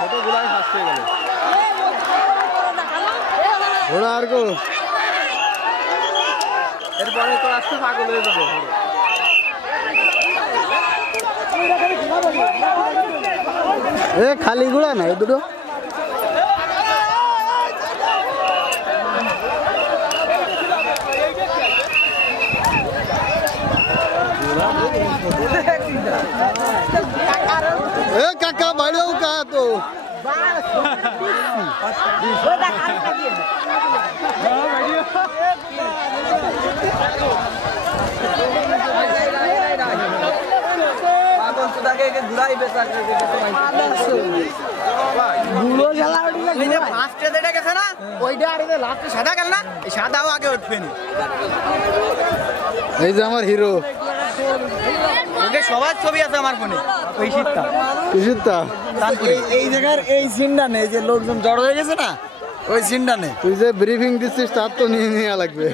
ছোটগুলাই first হয়ে গেল? ঘোড়া আর গো এরপরে তো আসতে পাগল হয়ে যাবে। এ খালি না এই দুটো? তো এই যে ফার্স্টে যেটা গেছে না ওইটা আর এই লাস্টে সাদা গেল সাদাও আগে উঠবে এই যে আমার হিরো সবার ছবি আছে আমার ফোনে। ওই শীতটা। কিসিরটা এই- এই জায়গার এই সিনটা নেই যে লোকজন জড়ো হয়ে গেছে না ওই সিনটা নেই। তুই যে ব্রিফিং দিচ্ছিস তার তো নিয়ে নেওয়া লাগবে।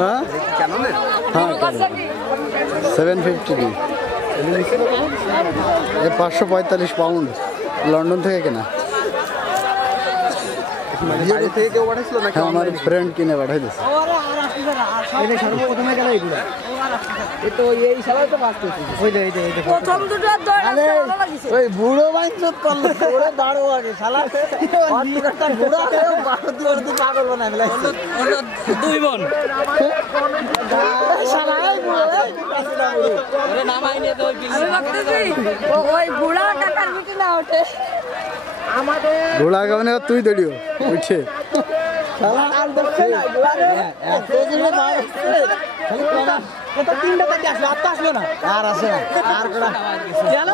হ্যাঁ? সেভেন ফিফটি এ পাঁচশো পঁয়তাল্লিশ পাউন্ড লন্ডন থেকে কেনা। হ্যাঁ আমার ফ্রেন্ড কিনে পাঠাই দিচ্ছে এটা সর্বপ্রথমে গেল এইগুলা। এই তো এই সবাই তো ফার্স্ট হয়েছে ওই যে এই যে এই যে প্রথম দুটো দৌড় ওই বুড়ো বাইঞ্চত করল ওরে দাঁড়ো আগে শালা। একটা বুড়ো হয়েও বারো দিয়ে ওর পাগল বানায় ফেলাইছে দুই বোন। এই বুড়ো এই পাশে দাও বুড়ো। নামাই নিয়ে তো ওই বুড়া কাকার মিটে না ওঠে। ঘোড়া গানে তুই দড়িও উঠে। আর আসলো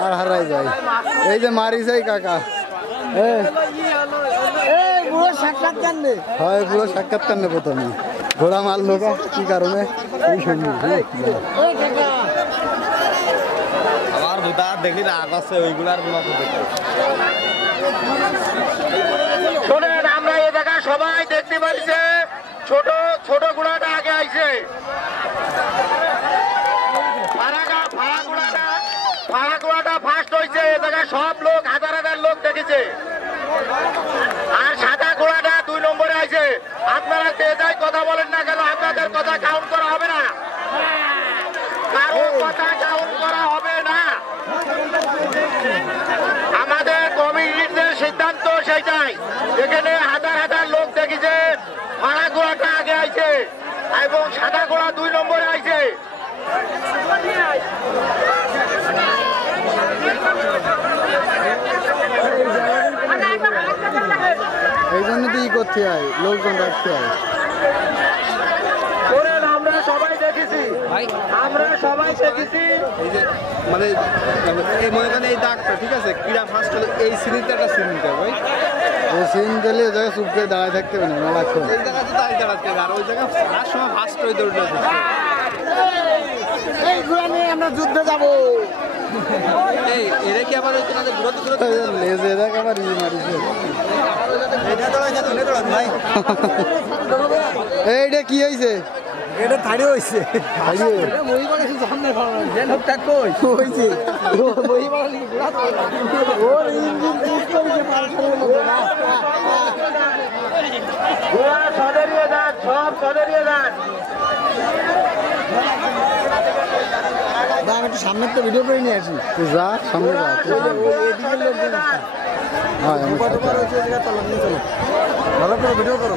আর হারাই যায়। এই যে মারি যাই কাকা। বুড়ো সাক্ষাৎ হয় পুরো সাক্ষাৎকার নেব তুমি ঘোড়া মারলো কা কি কারণে এই কাকা। আমার দুটা দেখলি রাগ আছে ওইগুলার মতো শোনেন আমরা এই জায়গায় দেখতে পাচ্ছি, ছোট ছোট গুড়াটা আগে আইছে। ফার্স্ট হয়েছে জায়গায় সব লোক, হাজার হাজার লোক দেখেছে। আর সাদা ঘোড়াটা দুই নম্বরে আছে আপনারা যে যাই কথা বলেন না কেন, আপনাদের কথা কাউন্ট করা হবে না কারও কথা কাউন্ট করা হবে না আমাদের কমিটির সিদ্ধান্ত সেটাই এখানে হাজার হাজার লোক দেখেছে ভাড়া ঘোড়াটা আগে আইছে এবং সাদা ঘোড়া দুই নম্বরে আইছে। এই জন্য তো ই করতে হয় লোকজন রাখতে হয়। আমরা সবাই দেখেছি। আমরা সবাই দেখেছি। এই যে মানে এই মনে করেন এই দাগটা ঠিক আছে? ক্রীড়া ফার্স্ট হলে এই সিরিজটা একটা হবে ও সিন জায়গায় চুপ করে দাঁড়ায় থাকতে হবে না জায়গাতে দাঁড়িয়ে দাঁড়াতে হবে আর ওই জায়গায় আর সময় ফার্স্ট হয়ে দৌড়টা এই ঘোড়া নিয়ে আমরা যুদ্ধে যাব। এই এরা কি আবার ওই তোমাদের ঘুরোতে ঘুরোতে লেজে দেখ আবার ই মারিছে? এইটা কি হয়েছে এটা থাড়ি হয়েছে। হারিয়ে লোকটা কই? হয়েছে। ওর ইঞ্জিন চুপ করেছে পালসারের মতো না সদরিয়ে যান সব সদরিয়ে যান। আমি একটু সামনের তো ভিডিও করে নিয়ে আসি। তুই যা সামনে যা এদিকের লোকজন হ্যাঁ ভালো করে ভিডিও করো।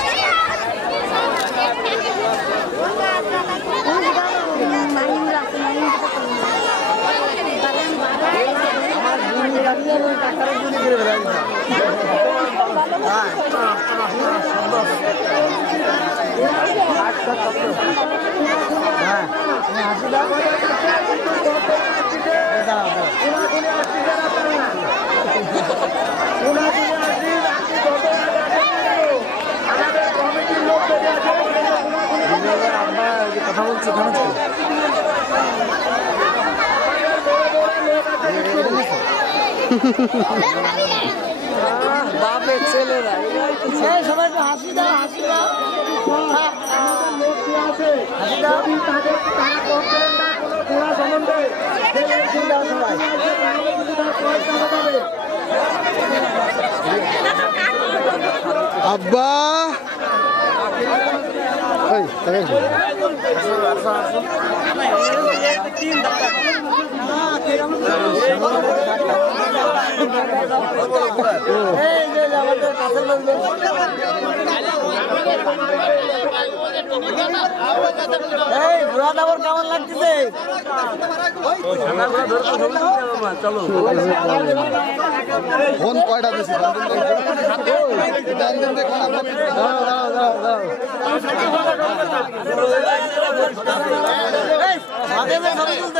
কথা বলছি কথা বলছি। বাপের আব্বা যে যে আমাদের কাছে লোকজন কেমন লাগতেছে ছবি তুলতে